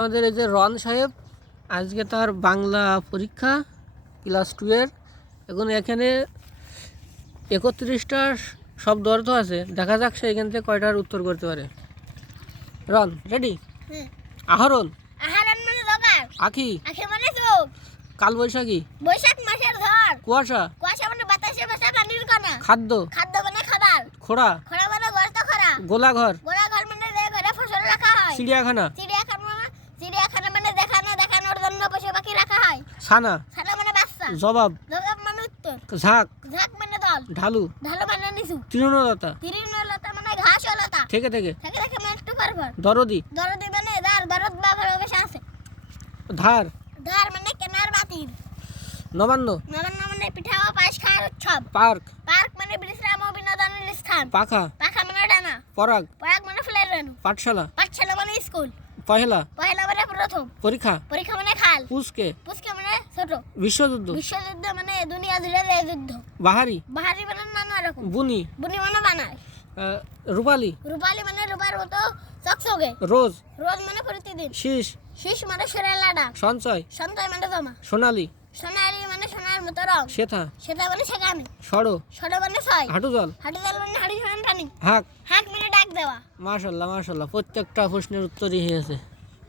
আমাদের এই যে রন সাহেব আজকে তার বাংলা পরীক্ষা ক্লাস টু এর। এখন এখানে একত্রিশটা শব্দ অর্থ আছে। দেখা যাক সে এখান থেকে কয়টার উত্তর করতে পারে। রন রেডি হুম। আহরণ? আহারণ মানে দোকান আখি? আখে মানে চোখ। কালবৈশাখী? বৈশাখ মাসের ঝড়। কুয়াশা? কুয়াশা মানে বাতাসে ভাসা পানির কণা। খাদ্য? খাদ্য মানে খাবার। খোড়া? খরা মানে গর্ত খরা গোলাঘর? গোড়া ঘর মানে যে ঘরে ফসল রাখা হয়। চিড়িয়াখানা চিড়িয়াখানা মানে চিড়িয়াখানা মানে দেখানো দেখানোর জন্য পশু পাখি রাখা হয় ছানা মানে বাচ্চা। জবাব। জবাব মানে উত্তর। ঝাঁক। ঝাঁক মানে দল। ঢালু। ঢালো মানে নিচু তৃণলতা। তৃণলতা মানে ঘাস লতা থেকে থেকে। থেকে থেকে মানে একটু পর পর দরদি। দরদি মানে দার দরদ বা ভালোবেসে আছে। ধার। ধার মানে কেনার বাতিল। নবান্ন। নবান্ন মানে পিঠা ও পায়েস খাওয়ার উৎসব। পার্ক। পার্ক মানে বিশ্রাম ও বিনোদনের স্থান। পাখা। পাখা মানে ডানা। পরাগ। পরাগ মানে ফুলের রেণু। পাঠশালা। পাঠশালা মানে স্কুল। পহেলা। পয়লা মানে প্রথম। পরীক্ষা। পরীক্ষা মানে খাল। পুচকে মানে ছোট। বিশ্বযুদ্ধ? বিশ্বযুদ্ধ মানে দুনিয়া জুড়ে যে যুদ্ধ। বাহারি? বাহারি মানে নানা রকম। বুনি? বুনি মানে বানায় রূপালি? রূপালি মানে রূপার মতো চকচকে। রোজ? রোজ মানে প্রতিদিন। শীষ? শীষ মানে সুরেলা ডাক সঞ্চয়? সঞ্চয় মানে জমা। সোনালি? সোনালি মানে সোনার মতো রং। শেথা সেটা মানে সেখানে সড়ো? ষোলো মানে ছয়। হাঁটু জল? হাঁটু জল মানে হাঁড়ি সমান টানি হাঁক? হাঁক মানে ডাক দেওয়া। মাশাল্লাহ মাশাল্লাহ প্রত্যেকটা প্রশ্নের উত্তরই হয়েছে।